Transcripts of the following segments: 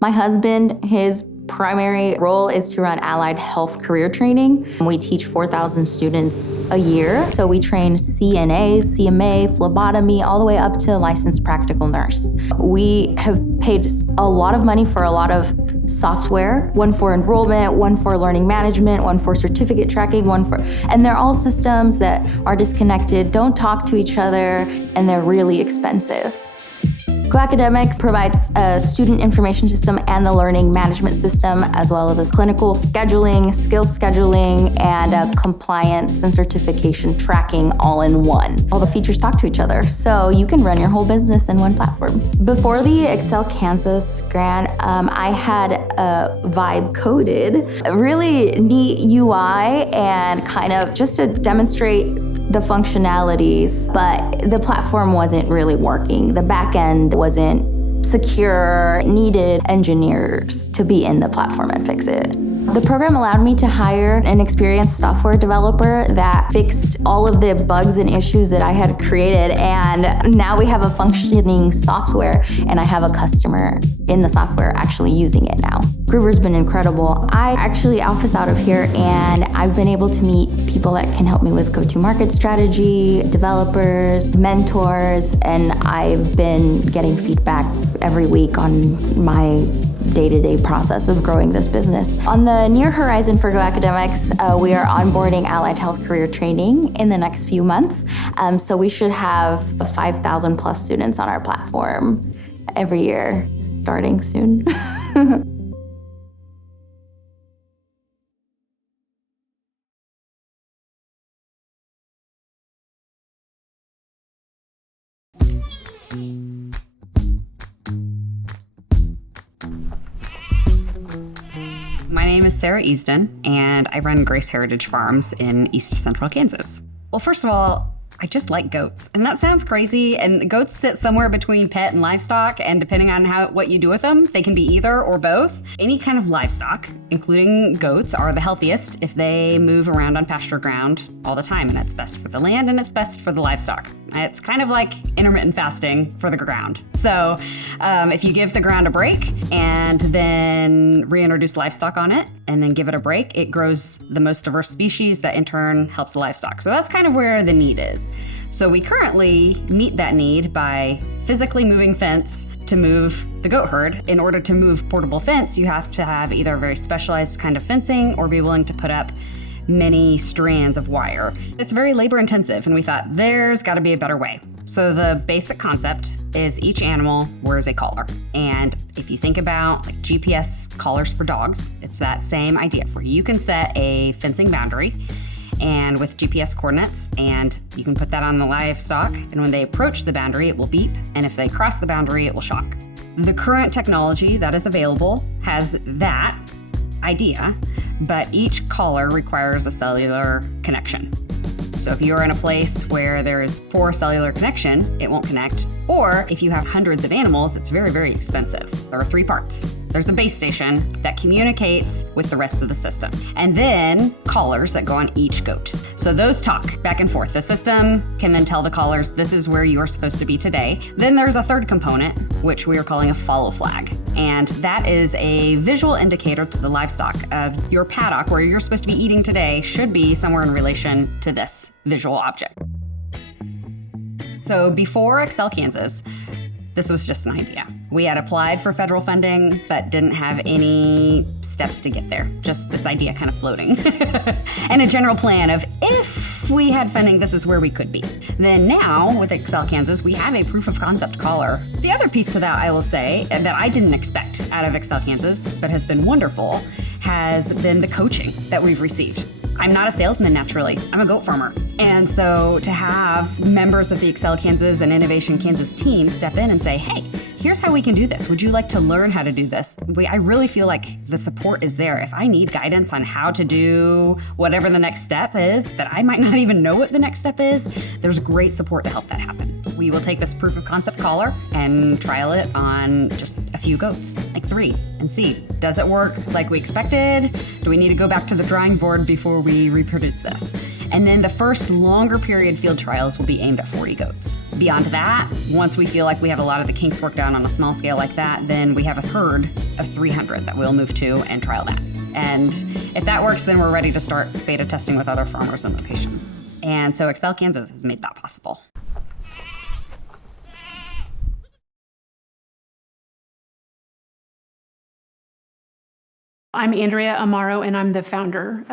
My husband, his primary role is to run allied health career training. We teach 4,000 students a year. So we train CNA, CMA, phlebotomy, all the way up to licensed practical nurse. We have paid a lot of money for a lot of software, one for enrollment, one for learning management, one for certificate tracking, and they're all systems that are disconnected, don't talk to each other, and they're really expensive. ACADEMIX provides a student information system and the learning management system, as well as clinical scheduling, skill scheduling, and compliance and certification tracking all in one. All the features talk to each other, so you can run your whole business in one platform. Before the ACCEL-KS grant, I had a Vibe coded, a really neat UI, and kind of just to demonstrate the functionalities, but the platform wasn't really working. The back end wasn't secure, needed engineers to be in the platform and fix it. The program allowed me to hire an experienced software developer that fixed all of the bugs and issues that I had created, and now we have a functioning software, and I have a customer in the software actually using it now. Groover's been incredible. I actually office out of here, and I've been able to meet people that can help me with go-to-market strategy, developers, mentors, and I've been getting feedback every week on my day-to-day process of growing this business. On the near horizon for ACADEMIX, we are onboarding allied health career training in the next few months. So we should have 5,000 plus students on our platform every year, starting soon. My name is Sarah Easton, and I run Grace Heritage Farms in East Central Kansas. Well, first of all, I just like goats, and that sounds crazy, and goats sit somewhere between pet and livestock, and depending on what you do with them, they can be either or both. Any kind of livestock, including goats, are the healthiest if they move around on pasture ground all the time, and it's best for the land and it's best for the livestock. It's kind of like intermittent fasting for the ground. So if you give the ground a break and then reintroduce livestock on it and then give it a break, it grows the most diverse species that in turn helps the livestock. So that's kind of where the need is. So we currently meet that need by physically moving fence to move the goat herd. In order to move portable fence, you have to have either a very specialized kind of fencing or be willing to put up many strands of wire. It's very labor intensive, and we thought there's got to be a better way. So the basic concept is each animal wears a collar. And if you think about like GPS collars for dogs, it's that same idea where you can set a fencing boundary and with GPS coordinates, and you can put that on the livestock, and when they approach the boundary, it will beep, and if they cross the boundary, it will shock. The current technology that is available has that idea, but each collar requires a cellular connection. So if you're in a place where there is poor cellular connection, it won't connect. Or if you have hundreds of animals, it's very, very expensive. There are three parts. There's a base station that communicates with the rest of the system, and then collars that go on each goat. So those talk back and forth. The system can then tell the collars, this is where you're supposed to be today. Then there's a third component, which we are calling a follow flag. And that is a visual indicator to the livestock of your paddock where you're supposed to be eating today should be somewhere in relation to this visual object. So before ACCEL-KS, this was just an idea. We had applied for federal funding, but didn't have any steps to get there. Just this idea kind of floating. And a general plan of if we had funding, this is where we could be. Then now, with ACCEL-KS, we have a proof of concept collar. The other piece to that, I will say, that I didn't expect out of ACCEL-KS, but has been wonderful, has been the coaching that we've received. I'm not a salesman naturally, I'm a goat farmer. And so to have members of the ACCEL-KS and Innovation Kansas team step in and say, hey, here's how we can do this. Would you like to learn how to do this? I really feel like the support is there. If I need guidance on how to do whatever the next step is, that I might not even know what the next step is, there's great support to help that happen. We will take this proof of concept collar and trial it on just a few goats, like 3, and see, does it work like we expected? Do we need to go back to the drawing board before we reproduce this? And then the first longer period field trials will be aimed at 40 goats. Beyond that, once we feel like we have a lot of the kinks worked out on a small scale like that, then we have a third of 300 that we'll move to and trial that. And if that works, then we're ready to start beta testing with other farmers and locations. And so ACCEL-Kansas has made that possible. I'm Andrea Amaro, and I'm the founder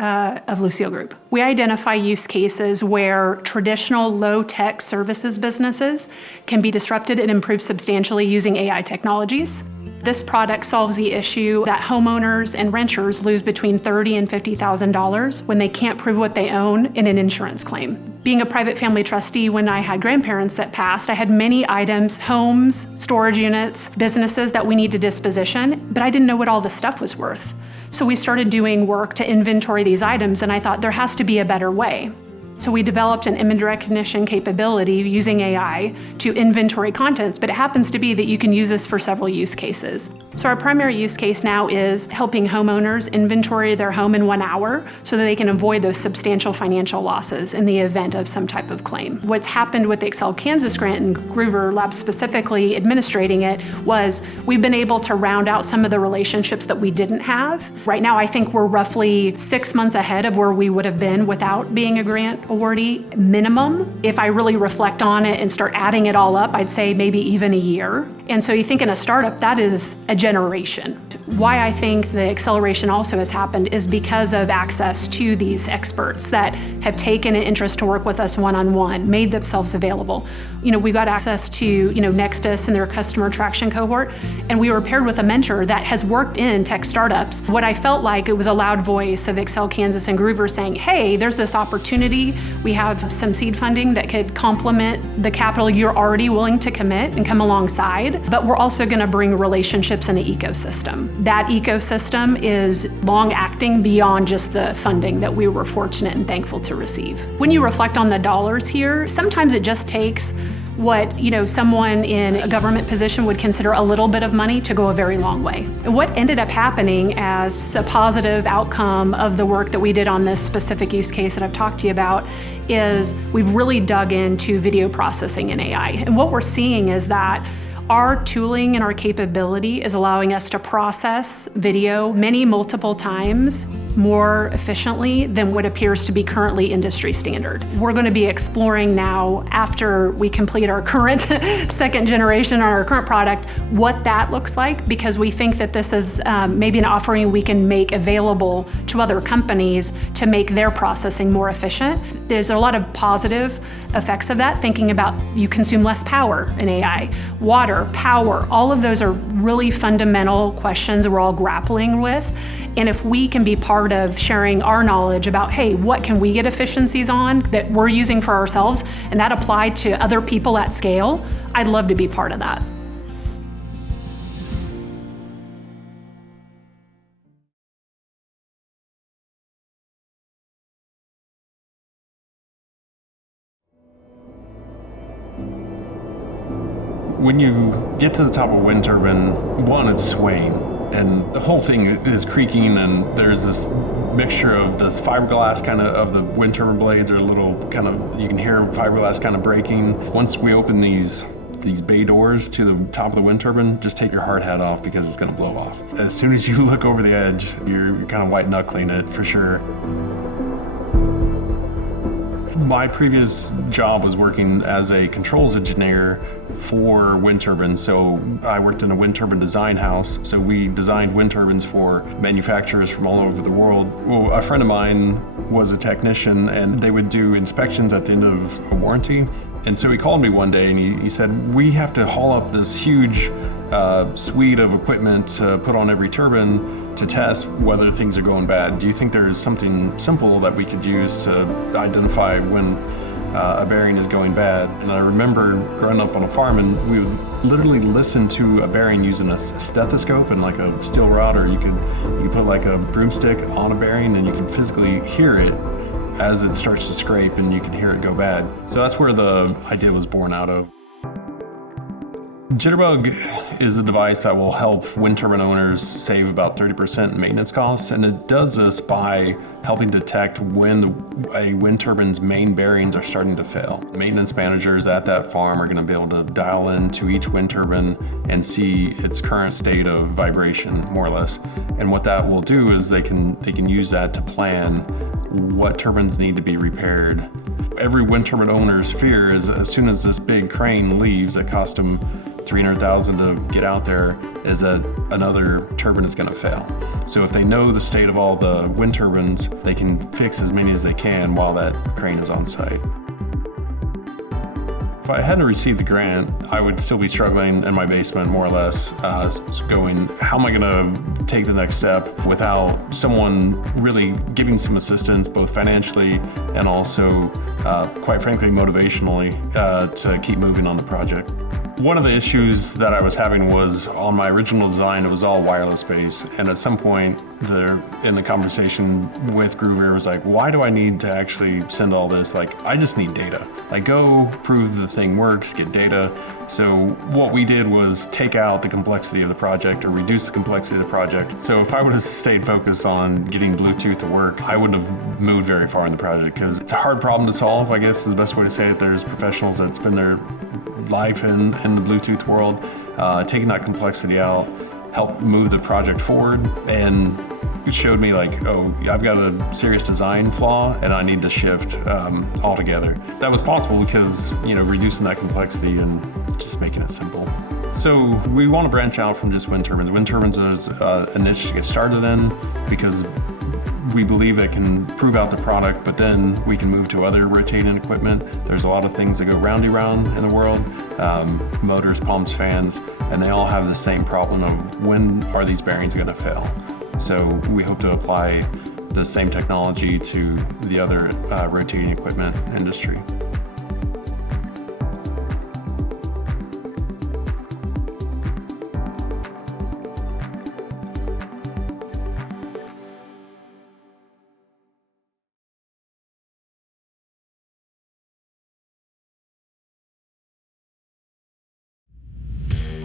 of Lucille Group. We identify use cases where traditional low-tech services businesses can be disrupted and improved substantially using AI technologies. This product solves the issue that homeowners and renters lose between $30,000 and $50,000 when they can't prove what they own in an insurance claim. Being a private family trustee, when I had grandparents that passed, I had many items, homes, storage units, businesses that we need to disposition, but I didn't know what all the stuff was worth. So we started doing work to inventory these items, and I thought there has to be a better way. So we developed an image recognition capability using AI to inventory contents, but it happens to be that you can use this for several use cases. So our primary use case now is helping homeowners inventory their home in 1 hour so that they can avoid those substantial financial losses in the event of some type of claim. What's happened with the ACCEL-Kansas grant and Groover Labs specifically administrating it was we've been able to round out some of the relationships that we didn't have. Right now, I think we're roughly 6 months ahead of where we would have been without being a grant awardee minimum. If I really reflect on it and start adding it all up, I'd say maybe even a year. And so you think in a startup, that is a generation. Why I think the acceleration also has happened is because of access to these experts that have taken an interest to work with us one-on-one, made themselves available. We got access to, Nexus and their customer traction cohort, and we were paired with a mentor that has worked in tech startups. What I felt like it was a loud voice of ACCEL-Kansas and Groover saying, hey, there's this opportunity. We have some seed funding that could complement the capital you're already willing to commit and come alongside, but we're also going to bring relationships in the ecosystem. That ecosystem is long acting beyond just the funding that we were fortunate and thankful to receive. When you reflect on the dollars here, sometimes it just takes what someone in a government position would consider a little bit of money to go a very long way. And what ended up happening as a positive outcome of the work that we did on this specific use case that I've talked to you about is we've really dug into video processing in AI. And what we're seeing is that our tooling and our capability is allowing us to process video multiple times more efficiently than what appears to be currently industry standard. We're going to be exploring now, after we complete our current second generation on our current product, what that looks like, because we think that this is maybe an offering we can make available to other companies to make their processing more efficient. There's a lot of positive effects of that, thinking about you consume less power in AI, water, power, all of those are really fundamental questions we're all grappling with. And if we can be part of sharing our knowledge about, hey, what can we get efficiencies on that we're using for ourselves, and that applied to other people at scale, I'd love to be part of that. When you get to the top of a wind turbine, one, it's swaying, and the whole thing is creaking, and there's this mixture of this fiberglass of the wind turbine blades are a little you can hear fiberglass breaking. Once we open these bay doors to the top of the wind turbine, just take your hard hat off because it's going to blow off. As soon as you look over the edge, you're white knuckling it for sure. My previous job was working as a controls engineer for wind turbines. So I worked in a wind turbine design house. So we designed wind turbines for manufacturers from all over the world. Well, a friend of mine was a technician, and they would do inspections at the end of a warranty. And so he called me one day and he said, we have to haul up this huge suite of equipment to put on every turbine to test whether things are going bad. Do you think there's something simple that we could use to identify when a bearing is going bad? And I remember growing up on a farm, and we would literally listen to a bearing using a stethoscope and a steel rod, or you could put a broomstick on a bearing and you can physically hear it as it starts to scrape, and you can hear it go bad. So that's where the idea was born out of. Jitterbug is a device that will help wind turbine owners save about 30% in maintenance costs, and it does this by helping detect when a wind turbine's main bearings are starting to fail. Maintenance managers at that farm are going to be able to dial into each wind turbine and see its current state of vibration, more or less. And what that will do is they can use that to plan what turbines need to be repaired. Every wind turbine owner's fear is as soon as this big crane leaves that cost them $300,000 to get out there, is that another turbine is going to fail. So if they know the state of all the wind turbines, they can fix as many as they can while that crane is on site. If I hadn't received the grant, I would still be struggling in my basement, more or less, going, how am I going to take the next step without someone really giving some assistance, both financially and also, quite frankly, motivationally, to keep moving on the project. One of the issues that I was having was on my original design, it was all wireless based. And at some point in the conversation with Groover, it was like, why do I need to actually send all this? Like, I just need data. Like, go prove the thing works, get data. So what we did was take out the complexity of the project or reduce the complexity of the project. So if I would have stayed focused on getting Bluetooth to work, I wouldn't have moved very far in the project because it's a hard problem to solve, I guess is the best way to say it. There's professionals that spend their life in the Bluetooth world. Taking that complexity out helped move the project forward, and it showed me like, oh, I've got a serious design flaw and I need to shift altogether. That was possible because, reducing that complexity and just making it simple. So we want to branch out from just wind turbines. Wind turbines is a niche to get started in because we believe it can prove out the product, but then we can move to other rotating equipment. There's a lot of things that go round in the world, motors, pumps, fans, and they all have the same problem of when are these bearings going to fail. So we hope to apply the same technology to the other rotating equipment industry.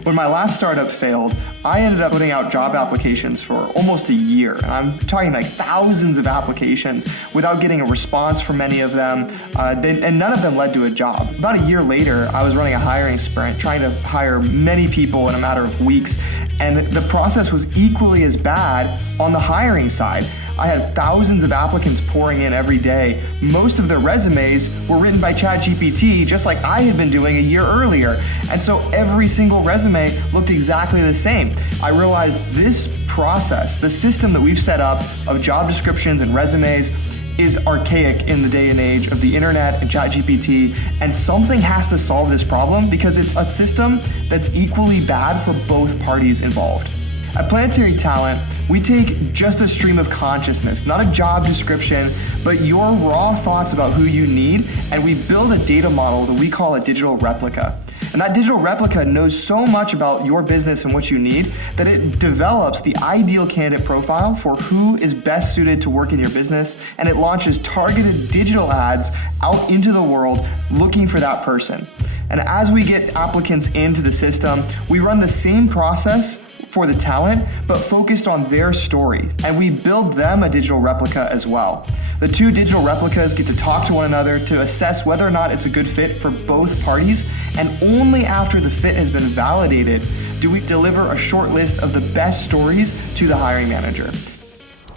When my last startup failed, I ended up putting out job applications for almost a year. And I'm talking like thousands of applications without getting a response from any of them, and none of them led to a job. About a year later, I was running a hiring sprint, trying to hire many people in a matter of weeks, and the process was equally as bad on the hiring side. I had thousands of applicants pouring in every day. Most of their resumes were written by ChatGPT, just like I had been doing a year earlier. And so every single resume looked exactly the same. I realized this process, the system that we've set up of job descriptions and resumes, is archaic in the day and age of the internet and ChatGPT, and something has to solve this problem because it's a system that's equally bad for both parties involved. At Planetary Talent, we take just a stream of consciousness, not a job description, but your raw thoughts about who you need, and we build a data model that we call a digital replica. And that digital replica knows so much about your business and what you need that it develops the ideal candidate profile for who is best suited to work in your business, and it launches targeted digital ads out into the world looking for that person. And as we get applicants into the system, we run the same process for the talent, but focused on their story. And we build them a digital replica as well. The two digital replicas get to talk to one another to assess whether or not it's a good fit for both parties. And only after the fit has been validated do we deliver a short list of the best stories to the hiring manager.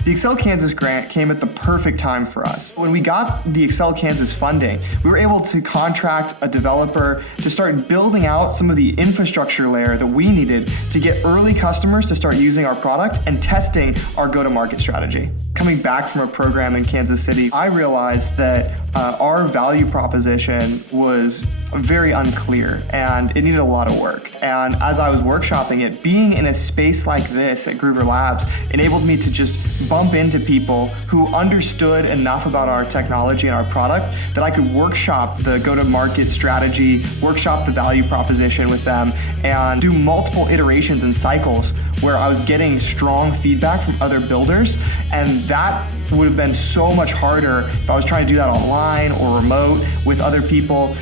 The ACCEL-Kansas grant came at the perfect time for us. When we got the ACCEL-Kansas funding, we were able to contract a developer to start building out some of the infrastructure layer that we needed to get early customers to start using our product and testing our go-to-market strategy. Coming back from a program in Kansas City, I realized that our value proposition was very unclear and it needed a lot of work. And as I was workshopping it, being in a space like this at Groover Labs enabled me to just bump into people who understood enough about our technology and our product that I could workshop the go-to-market strategy, workshop the value proposition with them, and do multiple iterations and cycles where I was getting strong feedback from other builders, and that would have been so much harder if I was trying to do that online or remote with other people.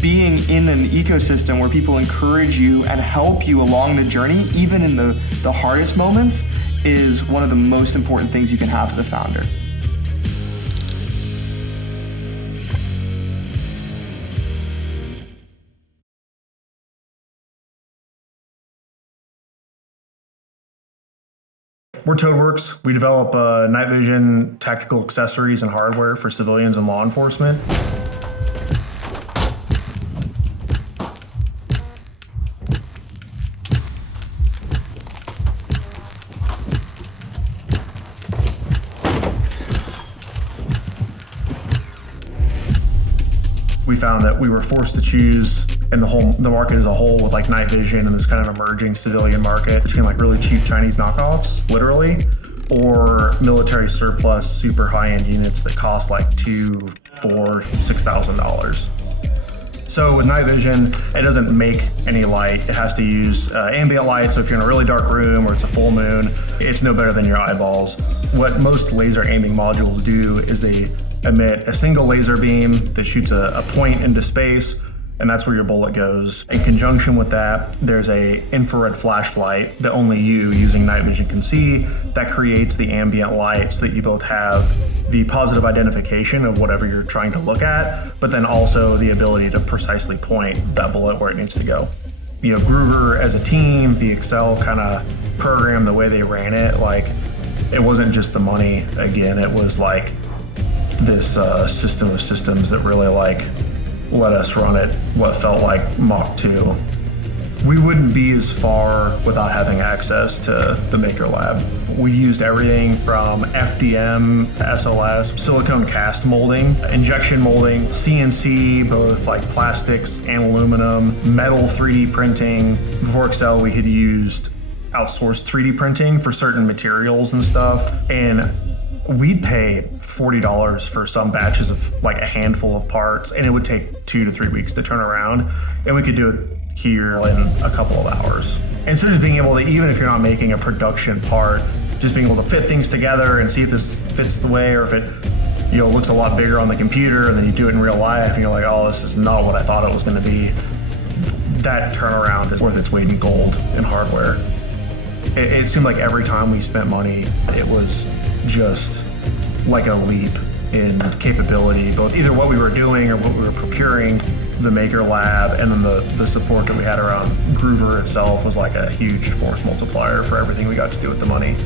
Being in an ecosystem where people encourage you and help you along the journey, even in the hardest moments, is one of the most important things you can have as a founder. We're ToadWorks. We develop night vision tactical accessories and hardware for civilians and law enforcement. We found that we were forced to choose in the market as a whole with like night vision and this kind of emerging civilian market between like really cheap Chinese knockoffs, literally, or military surplus, super high-end units that cost like $2,000, $4,000, $6,000. So with night vision, it doesn't make any light. It has to use ambient light, so if you're in a really dark room or it's a full moon, it's no better than your eyeballs. What most laser aiming modules do is they emit a single laser beam that shoots a point into space, and that's where your bullet goes. In conjunction with that, there's a infrared flashlight that only you, using night vision, can see that creates the ambient light so that you both have the positive identification of whatever you're trying to look at, but then also the ability to precisely point that bullet where it needs to go. You know, Groover as a team, the ACCEL kind of program, the way they ran it, like, it wasn't just the money. Again, it was like this system of systems that really like let us run it what felt like Mach 2. We wouldn't be as far without having access to the Maker Lab. We used everything from FDM to SLS, silicone cast molding, injection molding, CNC, both like plastics and aluminum, metal 3D printing. Before ACCEL, we had used outsourced 3D printing for certain materials and stuff, and we'd pay $40 for some batches of like a handful of parts, and it would take 2 to 3 weeks to turn around, and we could do it here in a couple of hours. And so just being able to, even if you're not making a production part, just being able to fit things together and see if this fits the way, or if it, you know, looks a lot bigger on the computer, and then you do it in real life and you're like, oh, this is not what I thought it was going to be. That turnaround is worth its weight in gold in hardware. It seemed like every time we spent money, it was just like a leap in capability, both either what we were doing or what we were procuring. The Maker Lab and then the support that we had around Groover itself was like a huge force multiplier for everything we got to do with the money.